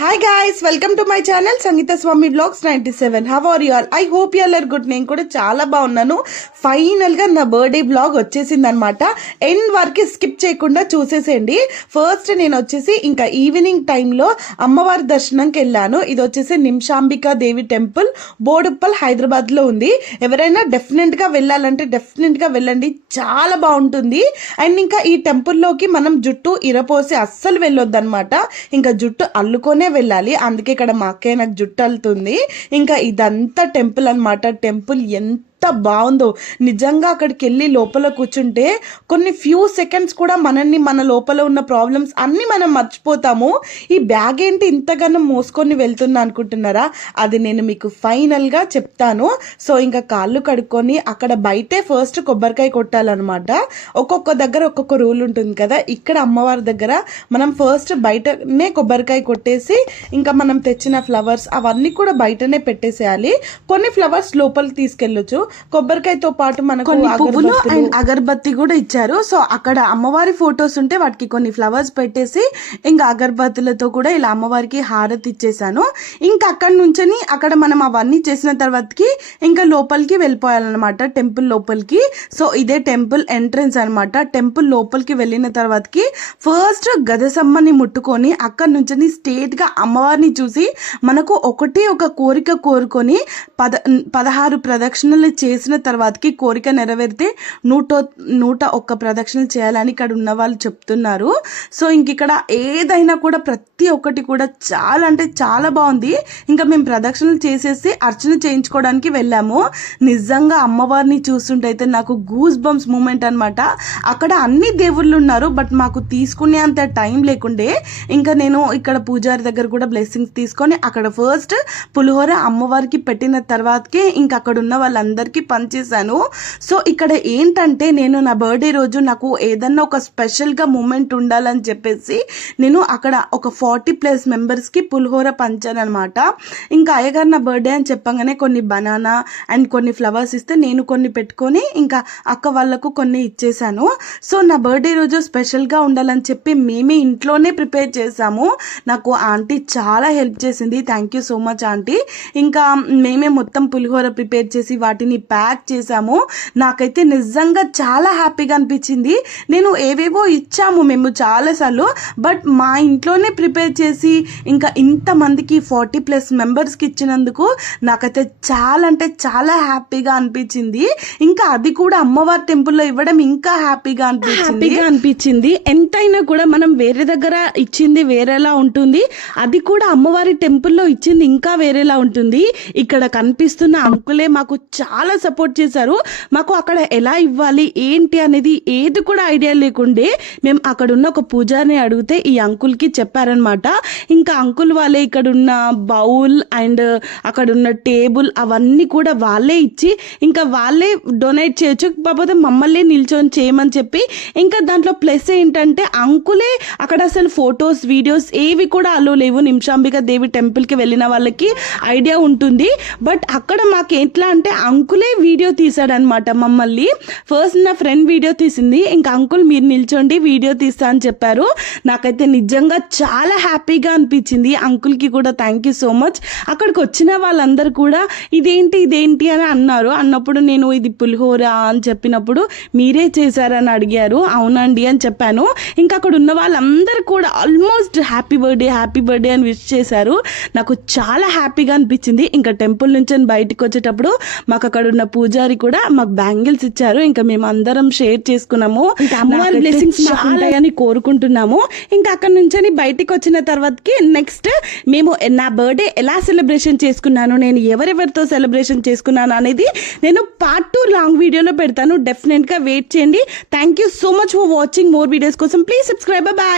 Hi guys, welcome to my channel Sangeetha Swamy blogs 97. How are you all? I hope you all are good. నేను కూడా చాలా బాగున్నాను. Final గా నా బర్త్డే బ్లాగ్ వచ్చేసింది అనమాట. ఎండ్ వరకు స్కిప్ చేయకుండా చూసేసేయండి. ఫస్ట్ నేను వచ్చేసి ఇంకా ఈవినింగ్ టైంలో అమ్మవారి దర్శనంకి వెళ్ళాను. ఇది వచ్చేసి నిమిషాంబికా దేవి టెంపుల్, బోడుప్పల్, హైదరాబాద్ లో ఉంది. ఎవరైనా డెఫినెట్ గా వెళ్ళాలంటే డెఫినెట్ గా వెళ్ళండి, చాలా బాగుంటుంది. అండ్ ఇంకా ఈ టెంపుల్లోకి మనం జుట్టు ఇరపోసి అస్సలు వెళ్ళొద్దు అనమాట. ఇంకా జుట్టు అల్లుకొనే వెళ్ళాలి. అందుకే ఇక్కడ మా అక్కయ్య నాకు జుట్టు అల్లుతుంది. ఇంకా ఇదంతా టెంపుల్ అనమాట. టెంపుల్ ఎంత బాగుందో నిజంగా. అక్కడికి వెళ్ళి లోపల కూర్చుంటే కొన్ని ఫ్యూ సెకండ్స్ కూడా మన లోపల ఉన్న ప్రాబ్లమ్స్ అన్ని మనం మర్చిపోతాము. ఈ బ్యాగ్ ఏంటి ఇంతగానో మోసుకొని వెళ్తున్నా అనుకుంటున్నారా? అది నేను మీకు ఫైనల్ గా చెప్తాను. సో ఇంకా కాళ్ళు కడుక్కొని అక్కడ బయటే ఫస్ట్ కొబ్బరికాయ కొట్టాలన్నమాట. ఒక్కొక్క దగ్గర ఒక్కొక్క రూల్ ఉంటుంది కదా. ఇక్కడ అమ్మవారి దగ్గర మనం ఫస్ట్ బయటనే కొబ్బరికాయ కొట్టేసి ఇంకా మనం తెచ్చిన ఫ్లవర్స్ అవన్నీ కూడా బయటనే పెట్టేసేయాలి. కొన్ని ఫ్లవర్స్ లోపలికి తీసుకెళ్ళొచ్చు. కొబ్బరికాయతో పాటు మనకు పువ్వులు అండ్ అగరబత్తి కూడా ఇచ్చారు. సో అక్కడ అమ్మవారి ఫొటోస్ ఉంటే వాటికి కొన్ని ఫ్లవర్స్ పెట్టేసి ఇంకా అగరబత్తులతో కూడా ఇలా అమ్మవారికి హారతి ఇచ్చేసాను. ఇంకా అక్కడ నుంచి అక్కడ మనం అవన్నీ చేసిన తర్వాతకి ఇంకా లోపలికి వెళ్ళిపోయాలన్నమాట, టెంపుల్ లోపలికి. సో ఇదే టెంపుల్ ఎంట్రన్స్ అనమాట. టెంపుల్ లోపలికి వెళ్ళిన తర్వాతకి ఫస్ట్ గదసమ్మని ముట్టుకొని అక్కడ నుంచి స్ట్రేట్ గా అమ్మవారిని చూసి మనకు ఒక కోరిక కోరుకొని 16 ప్రదక్షిణలు చేసిన తర్వాతకి కోరిక నెరవేరితే 101 ప్రదక్షిణలు చేయాలని ఇక్కడ ఉన్న వాళ్ళు చెప్తున్నారు. సో ఇంక ఇక్కడ ఏదైనా కూడా ప్రతి ఒక్కటి కూడా చాలా అంటే చాలా బాగుంది. ఇంకా మేము ప్రదక్షిణలు చేసేసి అర్చన చేయించుకోవడానికి వెళ్ళాము. నిజంగా అమ్మవారిని చూస్తుంటే అయితే నాకు గూస్ బంప్స్ మూమెంట్ అనమాట. అక్కడ అన్ని దేవుళ్ళు ఉన్నారు, బట్ మాకు తీసుకునే అంత టైం లేకుండే ఇంకా నేను ఇక్కడ పూజారి దగ్గర కూడా బ్లెస్సింగ్స్ తీసుకొని అక్కడ ఫస్ట్ పులిహోర అమ్మవారికి పెట్టిన తర్వాతకి ఇంకా అక్కడ ఉన్న వాళ్ళందరికీ పనిచేశాను. సో ఇక్కడ ఏంటంటే నేను నా బర్త్డే రోజు నాకు ఏదన్నా ఒక స్పెషల్ గా మూమెంట్ ఉండాలని చెప్పేసి నేను అక్కడ ఒక 40+ మెంబర్స్ కి పులిహోర పంచాను అనమాట. ఇంకా అయ్యగారు నా బర్త్డే అని చెప్పగానే కొన్ని బనానా అండ్ కొన్ని ఫ్లవర్స్ ఇస్తే నేను కొన్ని పెట్టుకొని ఇంకా అక్క వాళ్ళకు కొన్ని ఇచ్చేసాను. సో నా బర్త్డే రోజు స్పెషల్ గా ఉండాలని చెప్పి మేమే ఇంట్లోనే ప్రిపేర్ చేసాము. నాకు ఆంటీ చాలా హెల్ప్ చేసింది. Thank you so much aunty. ఇంకా మేమే మొత్తం పులిహోర ప్రిపేర్ చేసి వాటిని ప్యాక్ చేసాము. నాకైతే నిజంగా చాలా హ్యాపీగా అనిపించింది. నేను ఏవేవో ఇచ్చాము మేము చాలాసార్లు, బట్ మా ఇంట్లోనే ప్రిపేర్ చేసి ఇంకా ఇంతమందికి 40+ మెంబర్స్కి ఇచ్చినందుకు నాకైతే చాలా అంటే చాలా హ్యాపీగా అనిపించింది. ఇంకా అది కూడా అమ్మవారి టెంపుల్లో ఇవ్వడం ఇంకా హ్యాపీగా అనిపించింది. ఎంతైనా కూడా మనం వేరే దగ్గర ఇచ్చింది వేరేలా ఉంటుంది, అది కూడా అమ్మవారి టెంపుల్లో ఇచ్చింది ఇంకా వేరేలా ఉంటుంది. ఇక్కడ కనిపిస్తున్న అంకులే మాకు చాలా సపోర్ట్ చేశారు. మాకు అక్కడ ఎలా ఇవ్వాలి ఏంటి అనేది ఏది కూడా ఐడియా లేకుండే మేము అక్కడ ఉన్న ఒక పూజారిని అడిగితే ఈ అంకుల్ కి చెప్పారనమాట. ఇంకా అంకుల్ వాళ్ళే ఇక్కడ ఉన్న బౌల్ అండ్ అక్కడ ఉన్న టేబుల్ అవన్నీ కూడా వాళ్ళే ఇచ్చి ఇంకా వాళ్ళే డొనేట్ చేయొచ్చు, కాకపోతే మమ్మల్ని నిల్చొని చేయమని చెప్పి ఇంకా దాంట్లో ప్లస్ ఏంటంటే అంకులే అక్కడ అసలు ఫొటోస్ వీడియోస్ ఏవి కూడా అలో లేవు. నిమిషాంబిక దేవి టెంపుల్ కి వెళ్ళిన వాళ్ళకి ఐడియా ఉంటుంది, బట్ అక్కడ మాకు ఎట్లా అంటే అంకులే వీడియో తీసాడనమాట మమ్మల్ని. ఫస్ట్ నా ఫ్రెండ్ వీడియో తీసింది, ఇంకా అంకుల్ మీరు నిల్చోండి వీడియో తీస్తా అని చెప్పారు. నాకైతే నిజంగా చాలా హ్యాపీగా అనిపించింది. అంకుల్కి కూడా థ్యాంక్ యూ సో మచ్. అక్కడికి వచ్చిన వాళ్ళందరూ కూడా ఇదేంటి అని అన్నారు. అన్నప్పుడు నేను ఇది పులిహోర అని చెప్పినప్పుడు మీరే చేశారని అడిగారు. అవునండి అని చెప్పాను. ఇంకా అక్కడ ఉన్న వాళ్ళందరూ కూడా ఆల్మోస్ట్ హ్యాపీ బర్త్డే అని విష్ చేశారు. నాకు చాలా హ్యాపీగా అనిపించింది. ఇంకా టెంపుల్ నుంచి బయటకు వచ్చేటప్పుడు మాకు అక్కడ ఉన్న పూజారి కూడా మాకు బ్యాంగిల్స్ ఇచ్చారు. ఇంకా మేము అందరం షేర్ చేసుకున్నాము. అమ్మవారి బ్లెస్సింగ్స్ ఉంటాయని కోరుకుంటున్నాము. ఇంకా అక్కడ నుంచి బయటికి వచ్చిన తర్వాతకి నెక్స్ట్ మేము నా బర్త్డే ఎలా సెలబ్రేషన్ చేసుకున్నాను, నేను ఎవరెవరితో సెలబ్రేషన్ చేసుకున్నాను అనేది నేను పార్ట్ 2 లాంగ్ వీడియోలో పెడతాను. డెఫినెట్ గా వెయిట్ చేయండి. Thank you so much for watching. More videos కోసం ప్లీజ్ సబ్స్క్రైబ్. బాయ్.